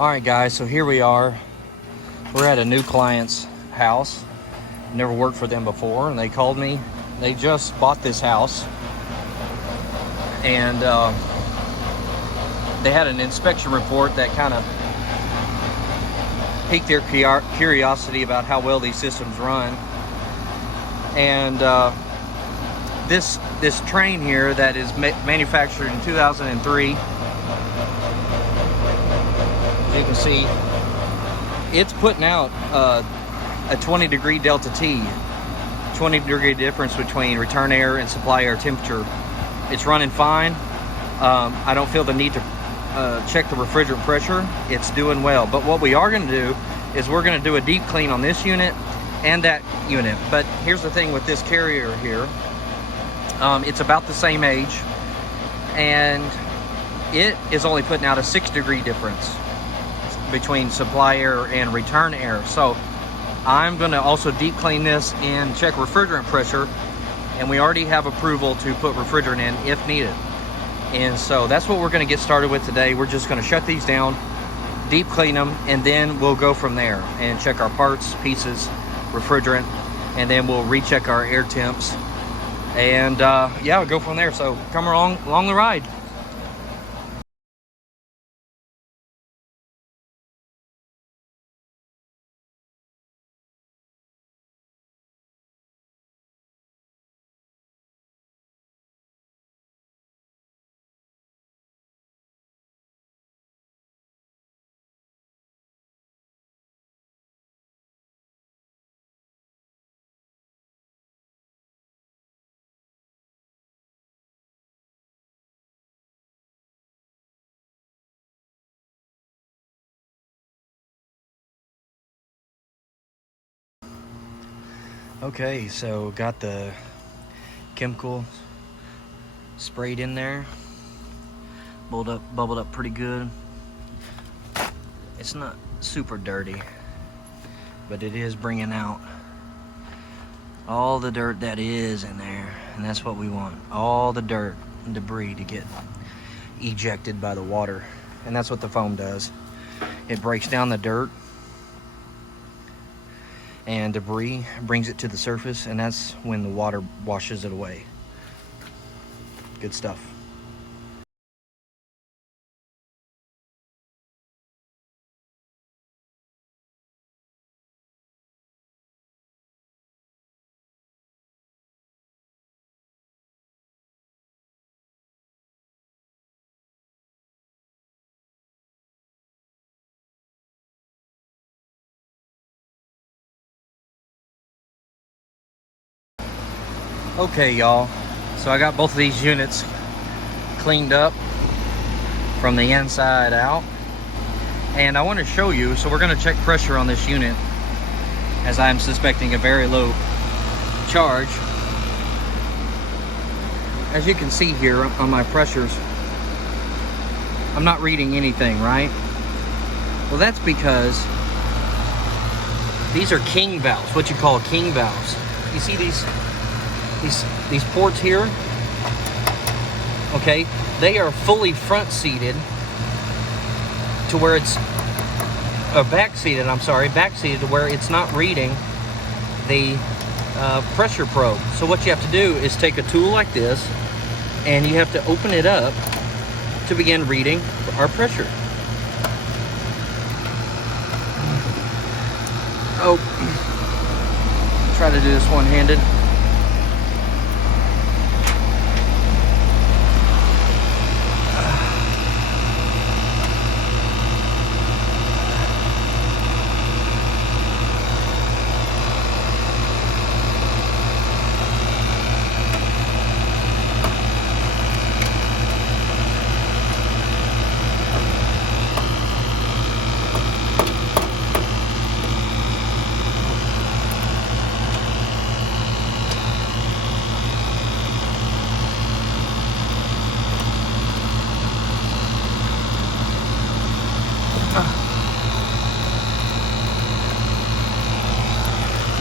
Alright guys, so here we are. We're at a new client's house. Never worked for them before, and they called me. They just bought this house, and they had an inspection report that kind of piqued their curiosity about how well these systems run. And this train here that is manufactured in 2003, as you can see, it's putting out a 20-degree delta T, 20-degree difference between return air and supply air temperature. It's running fine. I don't feel the need to check the refrigerant pressure. It's doing well. But what we are going to do is we're going to do a deep clean on this unit and that unit. But here's the thing with this carrier here. It's about the same age, and it is only putting out a 6-degree difference between supply air and return air. So I'm going to also deep clean this and check refrigerant pressure, and we already have approval to put refrigerant in if needed. And so that's what we're going to get started with today. We're just going to shut these down, deep clean them, and then we'll go from there and check our parts, pieces, refrigerant, and then we'll recheck our air temps, and yeah, we'll go from there. So come along the ride. Okay, so got the chemical sprayed in there, bubbled up pretty good. It's not super dirty, but it is bringing out all the dirt that is in there, and that's what we want. All the dirt and debris to get ejected by the water, and that's what the foam does. It breaks down the dirt and debris, brings it to the surface, and that's when the water washes it away. Good stuff. Okay, y'all, so I got both of these units cleaned up from the inside out, and I want to show you. So we're going to check pressure on this unit, as I'm suspecting a very low charge. As you can see here on my pressures, I'm not reading anything, right? Well, that's because these are king valves, what you call king valves. You see these ports here? Okay, they are fully front seated to where it's back seated to where it's not reading the pressure probe. So what you have to do is take a tool like this, and you have to open it up to begin reading our pressure. Oh, try to do this one-handed.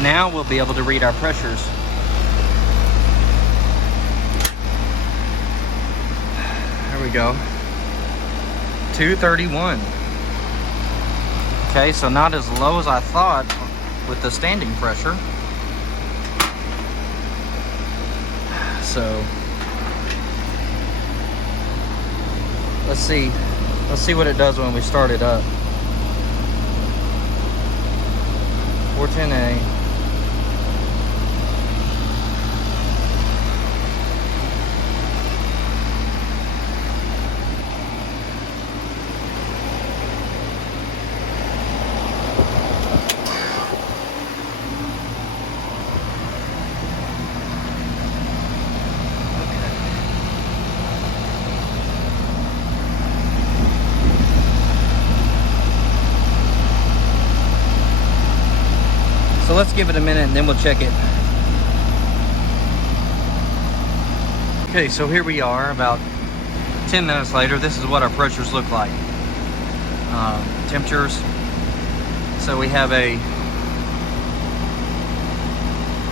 Now we'll be able to read our pressures. There we go. 231. Okay, so not as low as I thought with the standing pressure. So let's see what it does when we start it up. 410A. So let's give it a minute and then we'll check it. Okay, so here we are about 10 minutes later. This is what our pressures look like. Temperatures. So we have a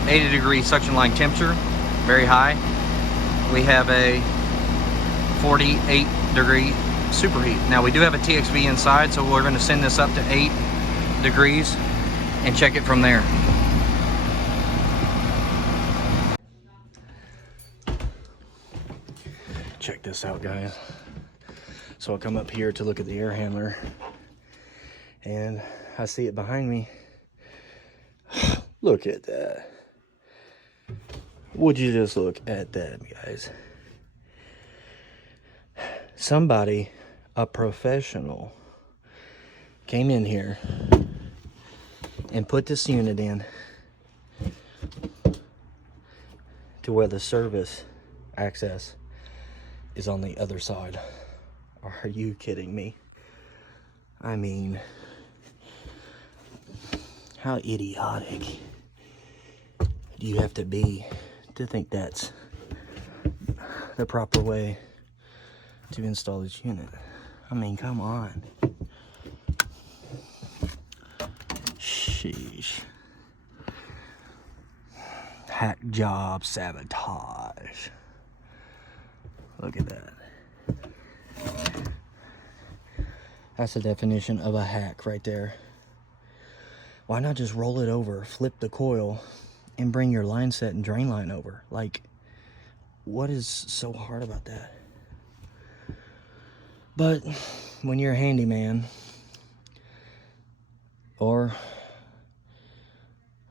80-degree suction line temperature, very high. We have a 48-degree superheat. Now we do have a TXV inside, so we're going to send this up to 8 degrees and check it from there. Check this out, guys. So I'll come up here to look at the air handler, and I see it behind me. Look at that. Would you just look at that, guys? Somebody, a professional, came in here and put this unit in to where the service access is on the other side. Are you kidding me? I mean, how idiotic do you have to be to think that's the proper way to install this unit? I mean, come on. Sheesh. Hack job sabotage. Look at that. That's the definition of a hack right there. Why not just roll it over, flip the coil, and bring your line set and drain line over? Like, what is so hard about that? But when you're a handyman or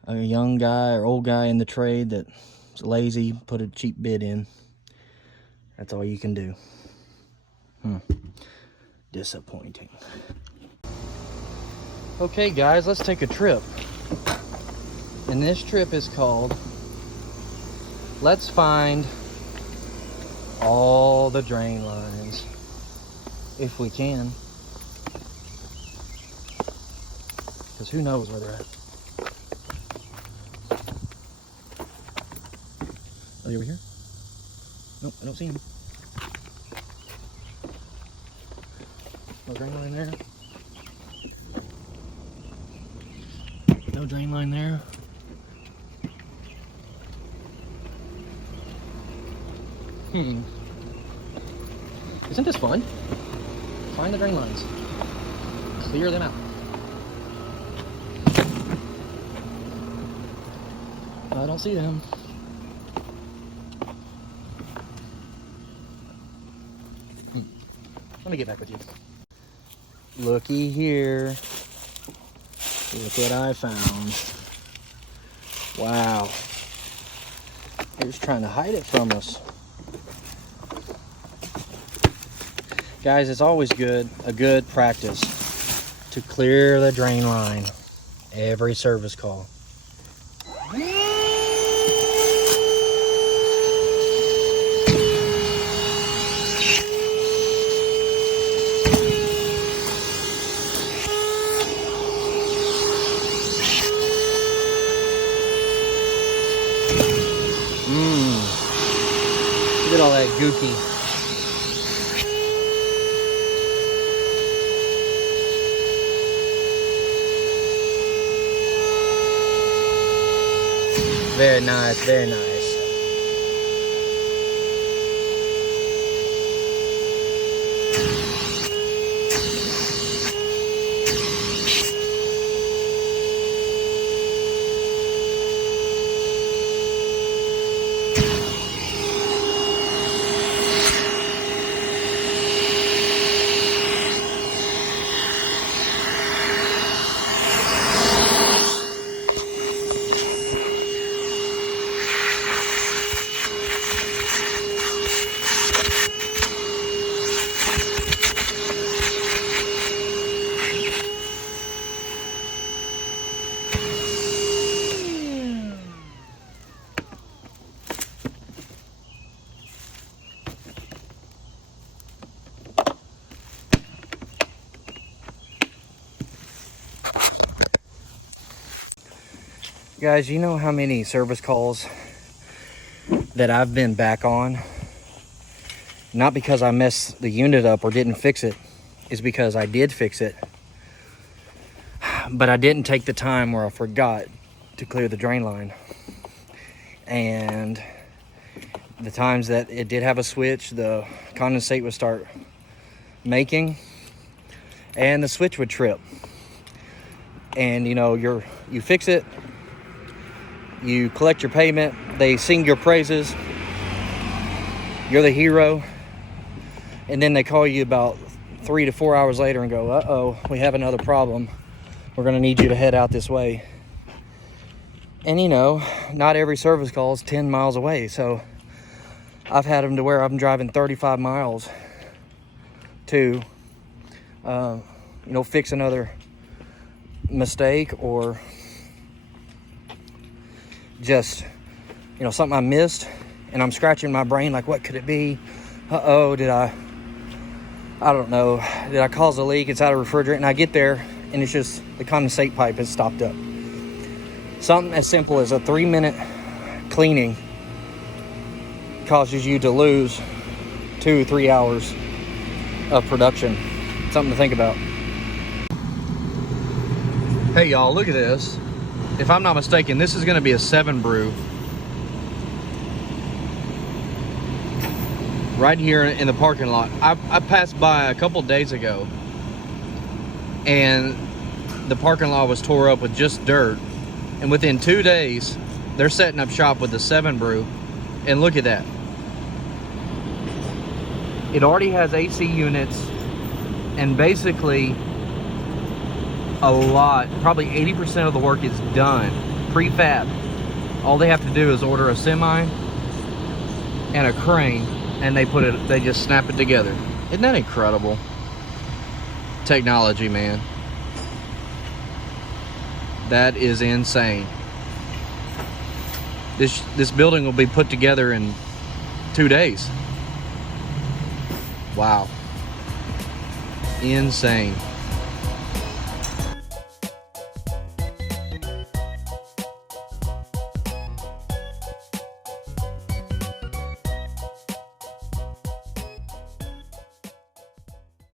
a young guy or old guy in the trade that's lazy, put a cheap bid in, that's all you can do. Disappointing. Okay, guys, let's take a trip. And this trip is called Let's Find All the Drain Lines, if we can. Because who knows where they're at. Are they over here? Nope, I don't see them. No drain line there. No drain line there. Isn't this fun? Find the drain lines. Clear them out. I don't see them. Let me get back with you. Looky here. Look what I found. Wow. They're just trying to hide it from us. Guys, it's always a good practice to clear the drain line every service call. Look at all that gooky. Very nice, very nice. Guys, you know how many service calls that I've been back on? Not because I messed the unit up or didn't fix it. It's because I did fix it, but I didn't take the time, or I forgot to clear the drain line. And the times that it did have a switch, the condensate would start making and the switch would trip. And you know, you fix it, you collect your payment, they sing your praises, you're the hero, and then they call you about 3 to 4 hours later and go, uh-oh, we have another problem, we're gonna need you to head out this way. And you know, not every service call is 10 miles away, so I've had them to where I'm driving 35 miles to you know, fix another mistake, or just, you know, something I missed, and I'm scratching my brain like, what could it be? Uh-oh, I don't know, did I cause a leak inside a refrigerant? And I get there and it's just the condensate pipe has stopped up. Something as simple as a 3-minute cleaning causes you to lose 2-3 hours of production. Something to think about. Hey y'all, look at this. If I'm not mistaken, this is gonna be a 7 brew. Right here in the parking lot. I passed by a couple days ago and the parking lot was tore up with just dirt. And within 2 days, they're setting up shop with the 7 brew. And look at that. It already has AC units, and basically a lot, probably 80% of the work is done, prefab. All they have to do is order a semi and a crane, and they just snap it together. Isn't that incredible? Technology, man. That is insane. This building will be put together in 2 days. Wow. Insane.